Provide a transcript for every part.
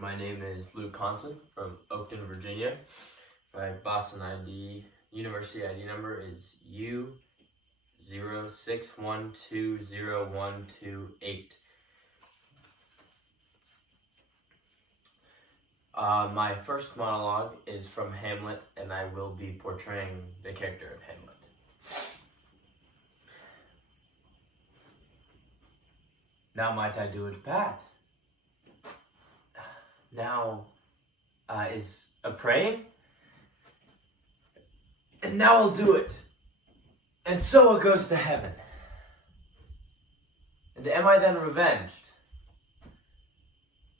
My name is Luke Conson from Oakton, Virginia. My Boston University ID number is U06120128. My first monologue is from Hamlet, and I will be portraying the character of Hamlet. Now might I do it, Pat? Now is a praying? And now I'll do it. And so it goes to heaven. And am I then revenged?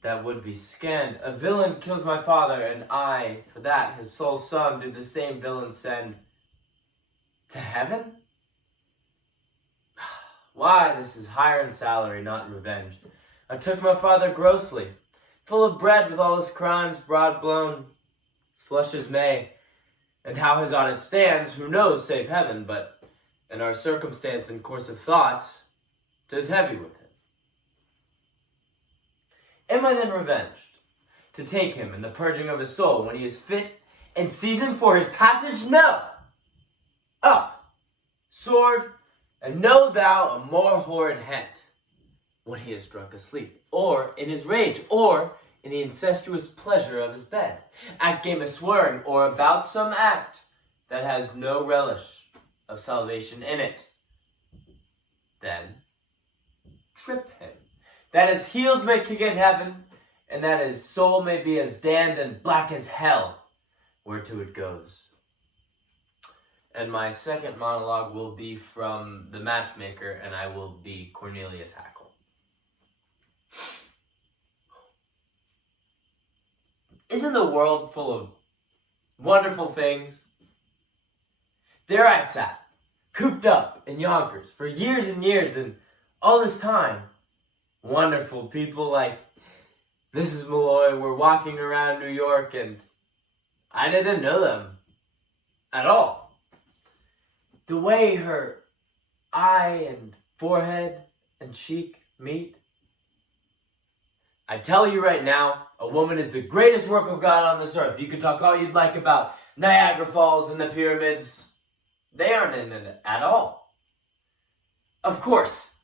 That would be scanned. A villain kills my father, and I, for that, his sole son, do the same villain send to heaven? Why, this is hire and salary, not in revenge. I took my father grossly, full of bread with all his crimes broad blown, as flush as May. And how his audit stands, who knows, save heaven, but in our circumstance and course of thought, 'tis heavy with him. Am I then revenged, to take him in the purging of his soul, when he is fit and seasoned for his passage? No! Up, sword, and know thou a more horrid hent, when he is drunk asleep, or in his rage, or in the incestuous pleasure of his bed, at game of swearing, or about some act that has no relish of salvation in it. Then trip him, that his heels may kick at heaven, and that his soul may be as damned and black as hell, whereto it goes. And my second monologue will be from The Matchmaker, and I will be Cornelius Hackle. Isn't the world full of wonderful things? There I sat, cooped up in Yonkers for years and years, and all this time, wonderful people like Mrs. Malloy were walking around New York, and I didn't know them at all. The way her eye and forehead and cheek meet. I tell you right now, a woman is the greatest work of God on this earth. You can talk all you'd like about Niagara Falls and the pyramids. They aren't in it at all. Of course,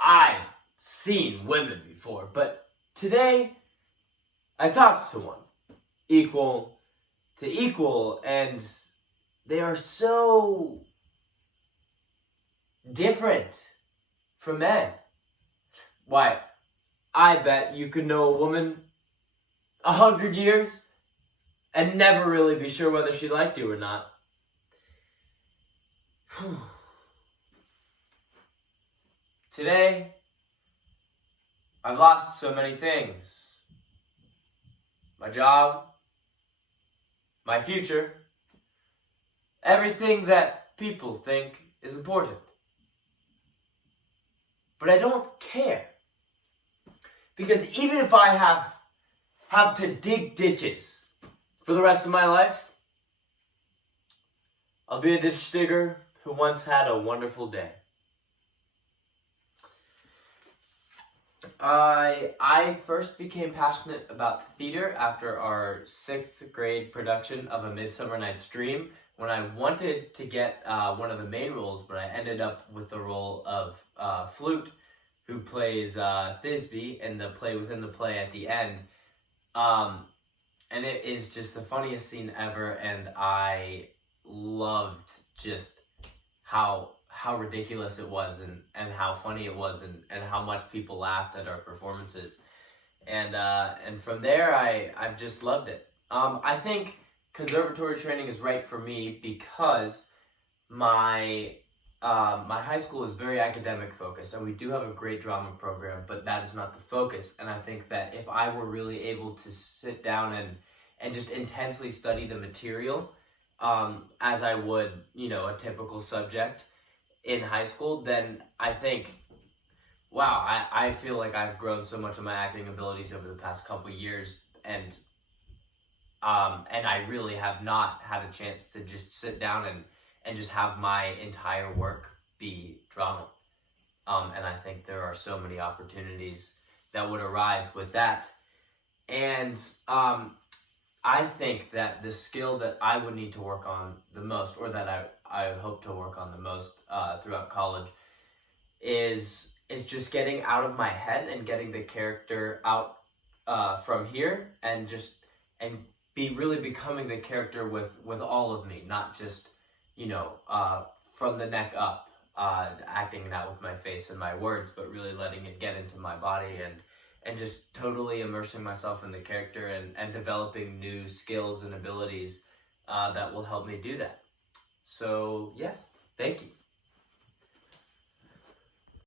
I've seen women before, but today I talked to one, equal to equal, and they are so different from men. Why, I bet you could know a woman 100 years and never really be sure whether she liked you or not. Today, I've lost so many things. My job, my future, everything that people think is important. But I don't care. Because even if I have to dig ditches for the rest of my life, I'll be a ditch digger who once had a wonderful day. I first became passionate about theater after our 6th grade production of A Midsummer Night's Dream, when I wanted to get one of the main roles, but I ended up with the role of Flute, who plays Thisbe in the play within the play at the end. And it is just the funniest scene ever, and I loved just how ridiculous it was and how funny it was and how much people laughed at our performances. And from there, I've just loved it. I think conservatory training is right for me because my high school is very academic focused, and we do have a great drama program, but that is not the focus. And I think that if I were really able to sit down and just intensely study the material, as I would, a typical subject in high school, then I think, wow, I feel like I've grown so much of my acting abilities over the past couple years, and I really have not had a chance to just sit down and just have my entire work be drama. And I think there are so many opportunities that would arise with that. And I think that the skill that I would need to work on the most, or that I hope to work on the most throughout college, is just getting out of my head and getting the character out from here, and be really becoming the character with all of me, not just, from the neck up, acting it out with my face and my words, but really letting it get into my body, and just totally immersing myself in the character, and developing new skills and abilities that will help me do that. So yeah, thank you.